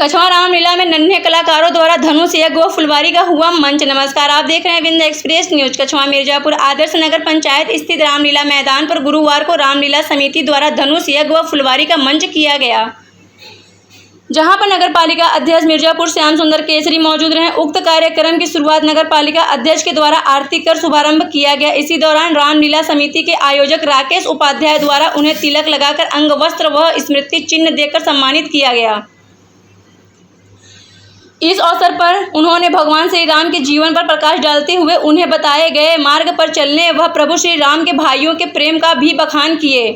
कछवा रामलीला में नन्हे कलाकारों द्वारा धनुष यज्ञ व फुलवारी का हुआ मंच। नमस्कार, आप देख रहे हैं विंध्य एक्सप्रेस न्यूज। कछवा मिर्जापुर आदर्श नगर पंचायत स्थित रामलीला मैदान पर गुरुवार को रामलीला समिति द्वारा धनुष यज्ञ व फुलवारी का मंच किया गया, जहां पर नगर पालिका अध्यक्ष मिर्जापुर श्याम सुंदर केसरी मौजूद रहे। उक्त कार्यक्रम की शुरुआत नगर पालिका अध्यक्ष के द्वारा आरती कर शुभारंभ किया गया। इसी दौरान रामलीला समिति के आयोजक राकेश उपाध्याय द्वारा उन्हें तिलक लगाकर अंग वस्त्र व स्मृति चिन्ह देकर सम्मानित किया गया। इस अवसर पर उन्होंने भगवान श्री राम के जीवन पर प्रकाश डालते हुए उन्हें बताए गए मार्ग पर चलने व प्रभु श्री राम के भाइयों के प्रेम का भी बखान किए।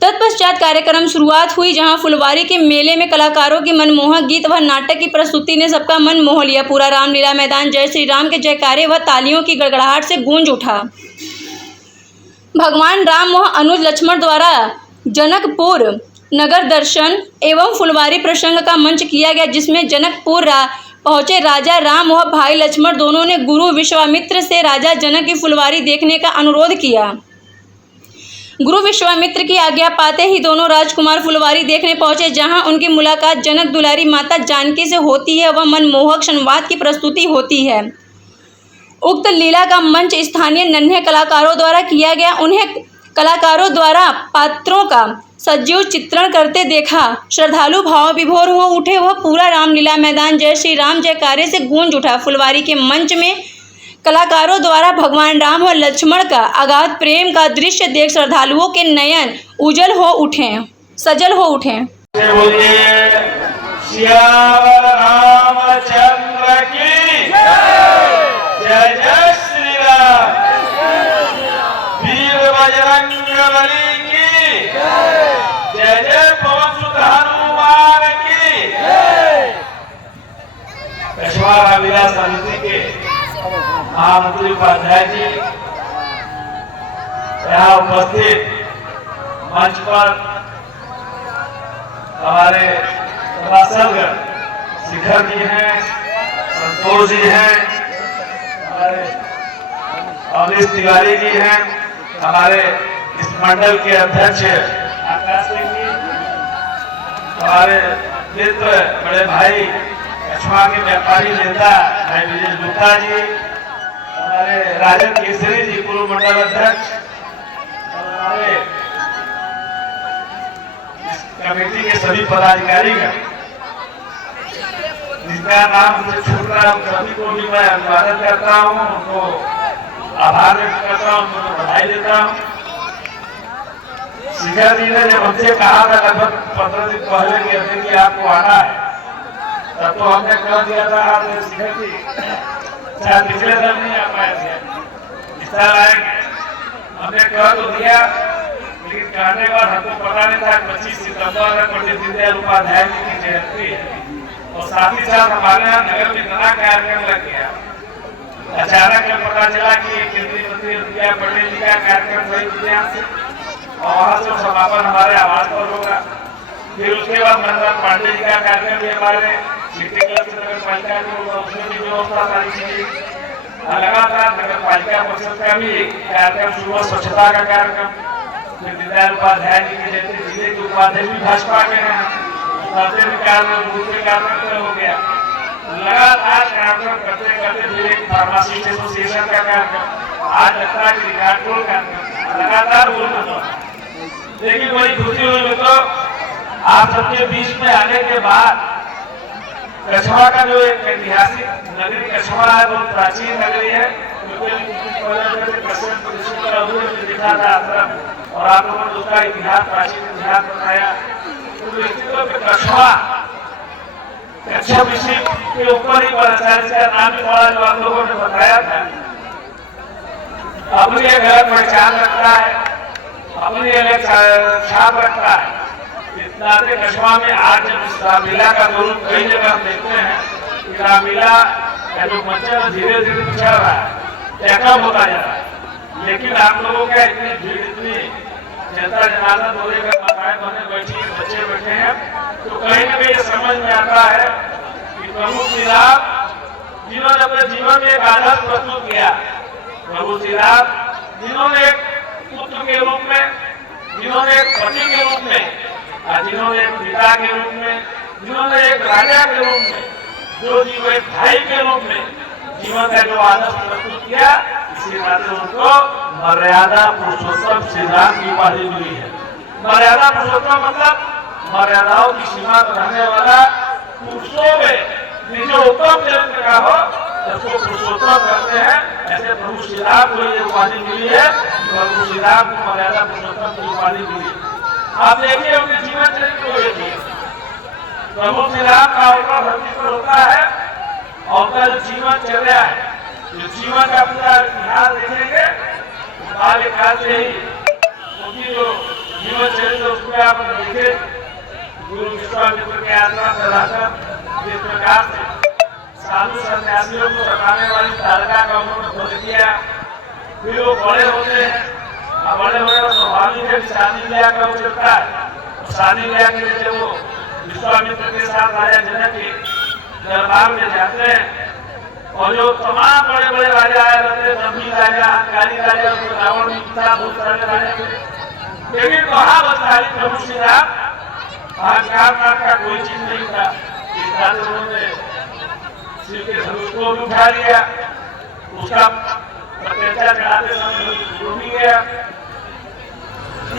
तत्पश्चात कार्यक्रम शुरुआत हुई, जहां फुलवारी के मेले में कलाकारों की मनमोहक गीत व नाटक की प्रस्तुति ने सबका मन मोह लिया। पूरा रामलीला मैदान जय श्री राम के जयकारे व तालियों की गड़गड़ाहट से गूंज उठा। भगवान राम व अनुज लक्ष्मण द्वारा जनकपुर नगर दर्शन एवं फुलवारी प्रसंग का मंच किया गया, जिसमें जनकपुर पहुंचे राजा राम व भाई लक्ष्मण दोनों ने गुरु विश्वामित्र से राजा जनक की फुलवारी देखने का अनुरोध किया। गुरु विश्वामित्र की आज्ञा पाते ही दोनों राजकुमार फुलवारी देखने पहुंचे, जहां उनकी मुलाकात जनक दुलारी माता जानकी से होती है व मनमोहक संवाद की प्रस्तुति होती है। उक्त लीला का मंच स्थानीय नन्हे कलाकारों द्वारा किया गया। उन्हें कलाकारों द्वारा पात्रों का सजीव चित्रण करते देखा। श्रद्धालु भाव विभोर हो उठे। वह पूरा रामलीला मैदान जय श्री राम जयकारे से गूंज उठा। फुलवारी के मंच में कलाकारों द्वारा भगवान राम व लक्ष्मण का अगाध प्रेम का दृश्य देख श्रद्धालुओं के नयन उजल हो उठे, सजल हो उठे। जय जय पवन सुत हनुमान की। कछवा रामलीला समिति के महामंत्री उपाध्याय जी, यहाँ उपस्थित मंच पर हमारे सभासदगण शिखर जी हैं, संतोष जी हैं, हमारे अमरीश तिवारी जी हैं, हमारे इस मंडल के अध्यक्ष आकाश सिंह जी, हमारे मित्र बड़े भाई कछवा के व्यापारी नेता भाई विजय गुप्ता जी, हमारे राजन केसरी जी पूर्व मंडल अध्यक्ष, हमारे इस कमेटी के सभी पदाधिकारीगण, जिनका नाम मुझे छूट रहा है, सभी को भी मैं अभिवादन करता हूँ, उनको आभार व्यक्त करता हूँ, उनको बधाई देता हूँ। शिखर जी ने जब हमसे कहा था लगभग 15 दिन पहले कि आपको आना है, तब तो हमने कह दिया था शिखर जी शायद पिछले साल नहीं आ पाए थे, इस साल आएंगे। हमने कह तो दिया, लेकिन कहने के बाद हमको पता नहीं था 25 सितंबर पंडित दीनदयाल उपाध्याय जी की जयंती है और साथ ही साथ हमारे यहाँ नगर में इतना कार्यक्रम लग गया। अचानक पता चला कि केंद्रीय मंत्री अनुप्रिया पटेल जी का कार्यक्रम वही विद्यान से और वहाँ से समापन हमारे आवास पर होगा। फिर उसके बाद मनोहर पांडे जी का कार्यक्रम भी हमारे सिटी क्लब की नगर पालिका की होगा, उसमें भी व्यवस्था सारी चीजें लगातार नगर पालिका परिषद का भी कार्यक्रम शुरू, स्वच्छता का कार्यक्रम, फिर दीनदयाल उपाध्याय जी के जैसे जिले के उपाध्यक्ष भी भाजपा के हैं, दूसरे कार्यक्रम हो गया। लगातार कार्यक्रम करते करते फिर एक फार्मासिस्ट एसोसिएशन का कार्यक्रम, आज लगता है कि रिकॉर्ड तोड़ कार्यक्रम लगातार बोलना पड़ा। लेकिन बड़ी खुशी हुई मित्रों, आप सबके बीच में आने के बाद कछवा का जो एक ऐतिहासिक नगरी कछवा है, बहुत प्राचीन नगरी है, लिखा था और आप लोगों ने उसका इतिहास, प्राचीन इतिहास बताया। तो कछवा विषय के ऊपर ही इसका नाम भी पड़ा जो आप लोगों ने बताया था। अपनी एक अलग पहचान रखता है, अपनी अलग छाप रखता है। इतना कछवा में आज जब इस रामलीला का स्वरूप कई जगह हम देखते हैं कि रामलीला का जो मंचन धीरे धीरे पिछड़ रहा है, कम होता जा रहा है, लेकिन आप लोगों का इतनी भीड़, इतनी जनता जनार्दन बोले का माताएं बहने बैठी हैं, बच्चे बैठे हैं, तो कहीं ना कहीं समझ में आता है कि प्रभु श्री राम जिन्होंने अपने जीवन में एक आदर्श प्रस्तुत किया, प्रभु श्री राम जिन्होंने एक पुत्र के रूप में, जिन्होंने एक पति के रूप में, जिन्होंने एक पिता के रूप में, जिन्होंने एक राजा के रूप में, जो जीवन एक भाई के रूप में जीवन का जो आदर्श प्रस्तुत किया, इसी नाते उनको मर्यादा पुरुषोत्तम सिद्धांत की उपाधि मिली है। मर्यादा पुरुषोत्तम मतलब मर्यादाओं की सीमा में रहने वाला, पुरुषों में जो उत्तम चरित्र का हो उसको पुरुषोत्तम करते हैं। ऐसे प्रभु श्री राम को ये उपाधि मिली है, प्रभु श्री राम को मर्यादा पुरुषोत्तम की उपाधि मिली। आप देखिए उनके जीवन चरित्र को देखिए, प्रभु श्री राम का अवतार धरती पर होता है और उनका जो जीवन चल रहा है, जो जीवन का पूरा इतिहास देखेंगे बाल्यकाल से ही उनकी जो जीवन चरित्र उसको आप देखे, गुरु विश्वामित्र के आश्रम में रहकर जिस प्रकार से साधु सन्यासियों को सताने वाली तारका का उन्होंने खोज किया, फिर वो बड़े होते हैं और बड़े होने पर स्वाभाविक है शादी ब्याह का चलता है। शादी ब्याह के लिए वो विश्वामित्र के साथ राजा जनक के दरबार में जाते हैं और जो तमाम बड़े बड़े राजा आए रहते, सभी राजा, हंकारी राजा, रावण भी था, बहुत सारे राजा थे, लेकिन वहां बताई प्रभु श्री राम अहंकार नाम का कोई चीज नहीं था। इस तरह से उन्होंने शिव के धनुष को भी उठा लिया, उसका प्रत्यक्षा चढ़ाते समय धनुष भी गया।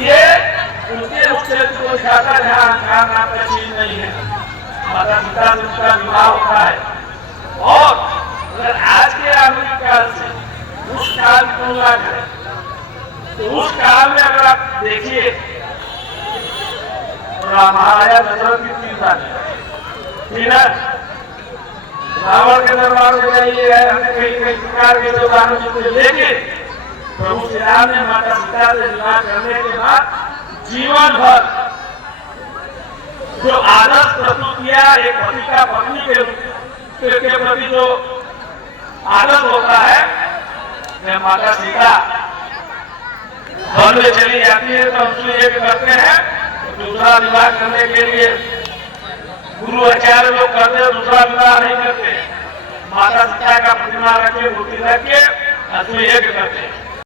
ये उनके उस चरित्र को दिखाता है जहाँ अहंकार नाम का चीज नहीं है। माता पिता से उसका विवाह होता है और अगर आज के आधुनिक काल से उस काल की तुलना करें तो उस काल में अगर आप देखिए महाराजा दशरथ की 3 साल फिर रावण के दरबार में जाइए, हमने कई प्रकार के जो उदाहरण लेके प्रभु श्री राम ने माता सीता से विवाह करने के बाद जीवन भर जो आदर्श प्रस्तुत किया, एक पति का पत्नी के प्रति जो आदर्श होता है, माता सीता वन में चली जाती है तो उसमें एक करते हैं, दूसरा विवाह करने के लिए गुरु आचार्य लोग करते हैं, दूसरा विवाह नहीं करते। माता सीता का प्रतिमा रखे, मूर्ति रख के उसमें यज्ञ करते हैं।